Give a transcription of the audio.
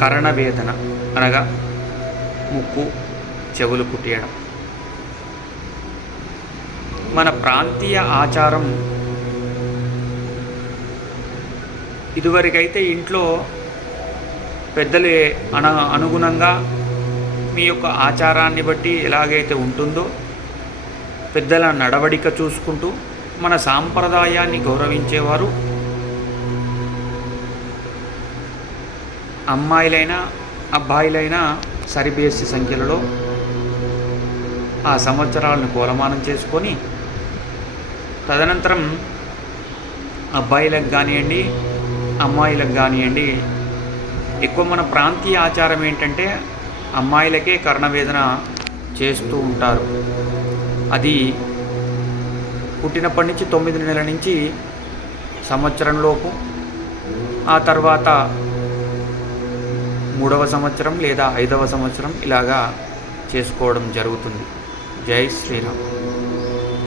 కర్ణవేదన అనగా ముక్కు చెవులు కుట్టేయడం. మన ప్రాంతీయ ఆచారం ఇదివరకైతే ఇంట్లో పెద్దలు అనుగుణంగా మీ యొక్క ఆచారాన్ని బట్టి ఎలాగైతే ఉంటుందో పెద్దల నడవడిక చూసుకుంటూ మన సాంప్రదాయాన్ని గౌరవించేవారు అమ్మాయిలైనా అబ్బాయిలైనా సరిబేసి సంఖ్యలలో ఆ సంవత్సరాలను కొలమానం చేసుకొని తదనంతరం అబ్బాయిలకు కానివ్వండి అమ్మాయిలకు కానివ్వండి ఎక్కువ మన ప్రాంతీయ ఆచారం ఏంటంటే అమ్మాయిలకే కర్ణవేదన చేస్తూ ఉంటారు. అది పుట్టినప్పటి నుంచి 9 నెలల నుంచి సంవత్సరంలోపు, ఆ తర్వాత 3వ సంవత్సరం లేదా 5వ సంవత్సరం ఇలాగా చేసుకోవడం జరుగుతుంది. జై శ్రీరామ్.